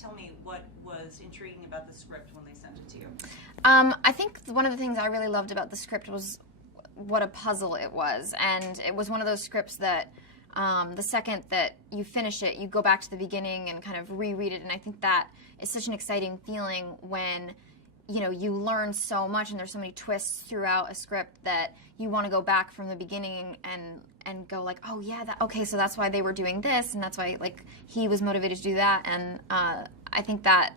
Tell me what was intriguing about the script when they sent it to you. I think one of the things I really loved about the script was what a puzzle it was. And it was one of those scripts that the second that you finish it, you go back to the beginning and kind of reread it. And I think that is such an exciting feeling when, you know, you learn so much and there's so many twists throughout a script that you want to go back from the beginning and go like, oh yeah, okay, so that's why they were doing this, and that's why like he was motivated to do that. And I think that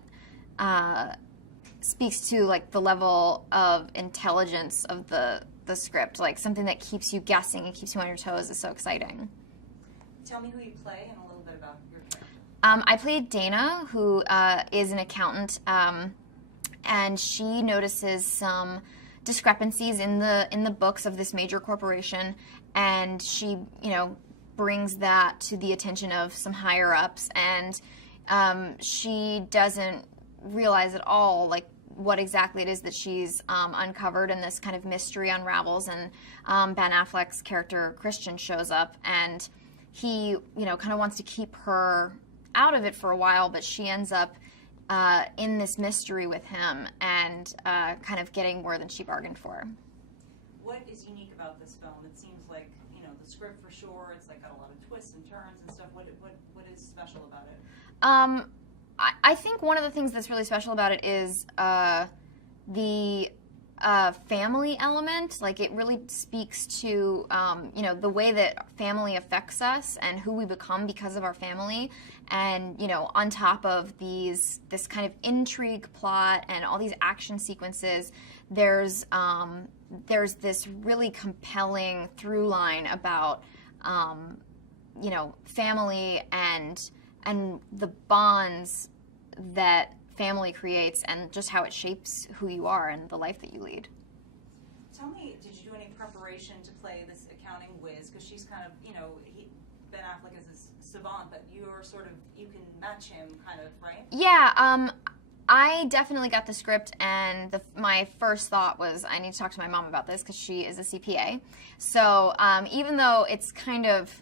speaks to like the level of intelligence of the script. Like something that keeps you guessing and keeps you on your toes is so exciting. Tell me who you play and a little bit about your character. I played Dana, who is an accountant, and she notices some discrepancies in the books of this major corporation, and she, you know, brings that to the attention of some higher ups, and she doesn't realize at all like what exactly it is that she's uncovered, and this kind of mystery unravels, and Ben Affleck's character Christian shows up, and he, you know, kind of wants to keep her out of it for a while, but she ends up in this mystery with him and kind of getting more than she bargained for. What is unique about this film? It seems like, you know, the script for sure, it's like got a lot of twists and turns and stuff. What is special about it? I think one of the things that's really special about it is the family element. Like it really speaks to you know, the way that family affects us and who we become because of our family. And you know, on top of this kind of intrigue plot and all these action sequences, there's this really compelling through line about you know, family and the bonds that family creates and just how it shapes who you are and the life that you lead. Tell me, did you do any preparation to play this accounting whiz? Because she's kind of, you know, Ben Affleck is a savant, but you're sort of, you can match him kind of, right? Yeah, I definitely got the script, and my first thought was I need to talk to my mom about this because she is a CPA. So even though it's kind of,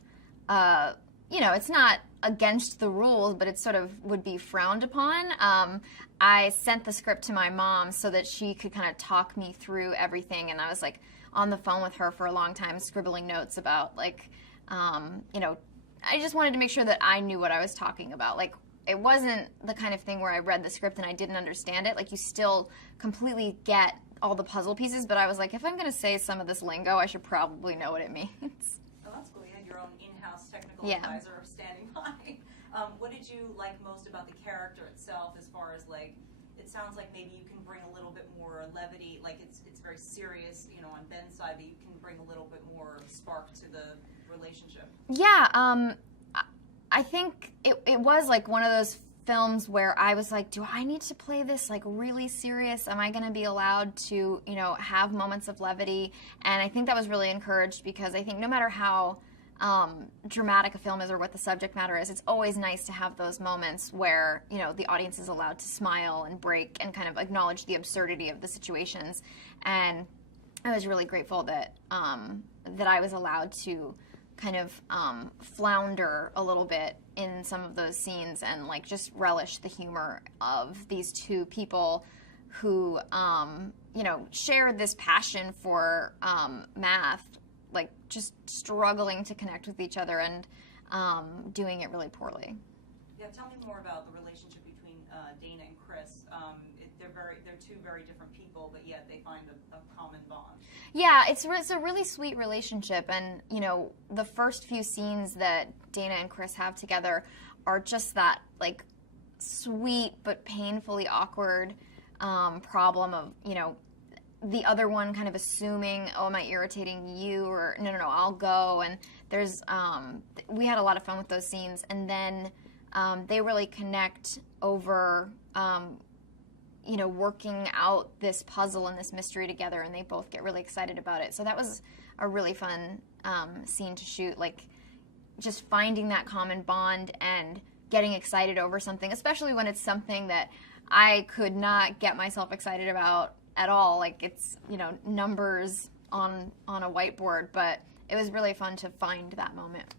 you know, it's not against the rules, but it sort of would be frowned upon. I sent the script to my mom so that she could kind of talk me through everything, and I was like on the phone with her for a long time scribbling notes about like, you know, I just wanted to make sure that I knew what I was talking about. Like it wasn't the kind of thing where I read the script and I didn't understand it. Like you still completely get all the puzzle pieces, but I was like, if I'm going to say some of this lingo, I should probably know what it means. Oh, that's cool. You had your own in-house technical advisor standing by. What did you like most about the character itself, as far as like, it sounds like maybe you can bring a little bit more levity, like it's very serious, you know, on Ben's side, but you can bring a little bit more spark to the relationship. Yeah, I think it was like one of those films where I was like, do I need to play this like really serious? Am I going to be allowed to, you know, have moments of levity? And I think that was really encouraged, because I think no matter how dramatic a film is or what the subject matter is, it's always nice to have those moments where, you know, the audience is allowed to smile and break and kind of acknowledge the absurdity of the situations. And I was really grateful that that I was allowed to kind of flounder a little bit in some of those scenes and like just relish the humor of these two people who you know, share this passion for math, like just struggling to connect with each other and doing it really poorly. Yeah, tell me more about the relationship between Dana and Chris. They're two very different people, but yet they find a common bond. Yeah, it's a really sweet relationship, and you know, the first few scenes that Dana and Chris have together are just that like sweet but painfully awkward problem of, you know, the other one kind of assuming, oh, am I irritating you? Or no, I'll go. And there's, we had a lot of fun with those scenes. And then they really connect over, you know, working out this puzzle and this mystery together. And they both get really excited about it. So that was a really fun scene to shoot. Like just finding that common bond and getting excited over something, especially when it's something that I could not get myself excited about at all. Like it's, you know, numbers on a whiteboard, but it was really fun to find that moment.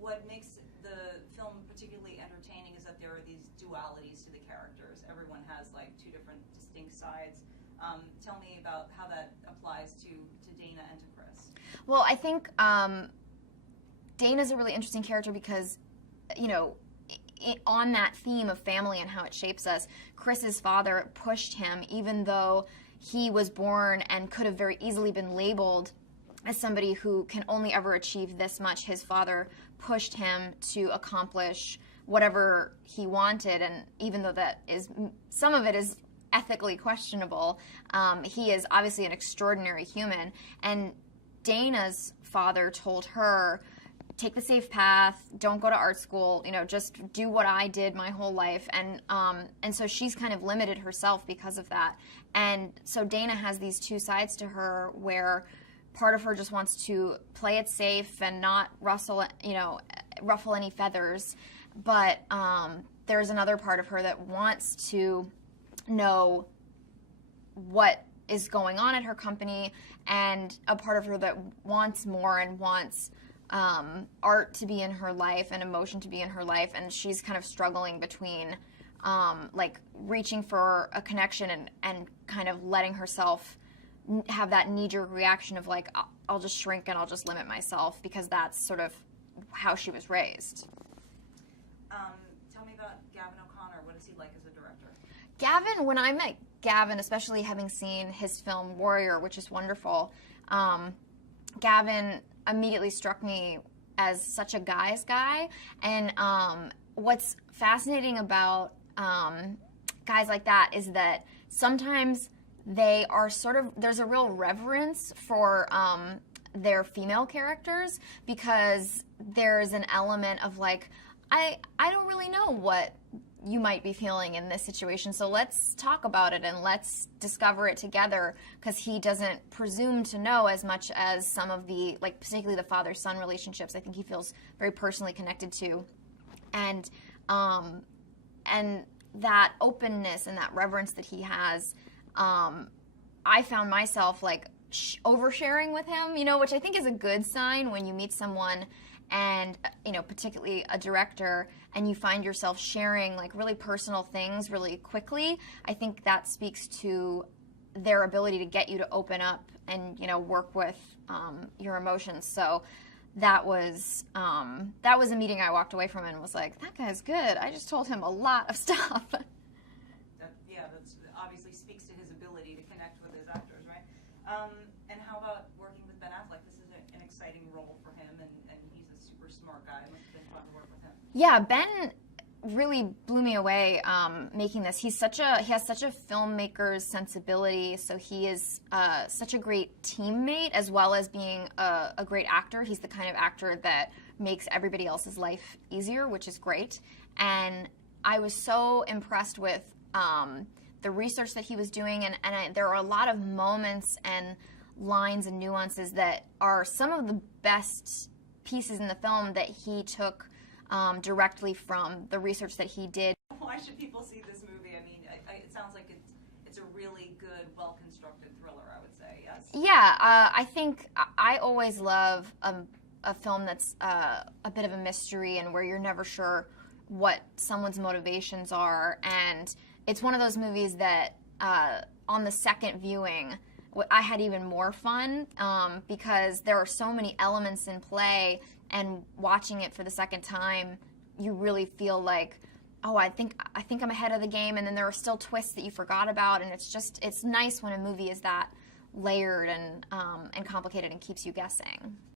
What makes the film particularly entertaining is that there are these dualities to the characters. Everyone has like two different distinct sides. Tell me about how that applies to Dana and to Chris. Well, I think Dana's a really interesting character because, you know, on that theme of family and how it shapes us, Chris's father pushed him, even though he was born and could have very easily been labeled as somebody who can only ever achieve this much. His father pushed him to accomplish whatever he wanted, and even though that is, some of it is ethically questionable, he is obviously an extraordinary human. And Dana's father told her, take the safe path, don't go to art school, you know, just do what I did my whole life. And so she's kind of limited herself because of that. And so Dana has these two sides to her where part of her just wants to play it safe and not ruffle any feathers. But there's another part of her that wants to know what is going on at her company, and a part of her that wants more and wants art to be in her life and emotion to be in her life, and she's kind of struggling between like reaching for a connection and kind of letting herself have that knee-jerk reaction of like, I'll just shrink and I'll just limit myself, because that's sort of how she was raised. Tell me about Gavin O'Connor. What is he like as a director? Gavin, when I met Gavin, especially having seen his film Warrior, which is wonderful, Gavin immediately struck me as such a guy's guy. And what's fascinating about guys like that is that sometimes they are sort of, there's a real reverence for their female characters, because there's an element of like, I don't really know what you might be feeling in this situation, so let's talk about it and let's discover it together, because he doesn't presume to know as much as some of the, like particularly the father-son relationships, I think he feels very personally connected to. And that openness and that reverence that he has, I found myself like oversharing with him, you know, which I think is a good sign when you meet someone, and, you know, particularly a director, and you find yourself sharing like really personal things really quickly. I think that speaks to their ability to get you to open up and, you know, work with your emotions. So that was a meeting I walked away from and was like, that guy's good. I just told him a lot of stuff. That obviously speaks to his ability to connect with his actors, right? And how about working with Ben Affleck? This is an exciting role for him, and he's a super smart guy. It must have been fun to work with him. Yeah, Ben really blew me away making this. He has such a filmmaker's sensibility, so he is such a great teammate as well as being a great actor. He's the kind of actor that makes everybody else's life easier, which is great. And I was so impressed with the research that he was doing, and there are a lot of moments and lines and nuances that are some of the best pieces in the film that he took directly from the research that he did. Why should people see this movie? I mean, it sounds like it's a really good, well-constructed thriller, I would say, yes? Yeah, I think I always love a film that's a bit of a mystery and where you're never sure what someone's motivations are. And it's one of those movies that on the second viewing, I had even more fun because there are so many elements in play, and watching it for the second time, you really feel like, oh, I think I'm ahead of the game, and then there are still twists that you forgot about, and it's nice when a movie is that layered and complicated and keeps you guessing.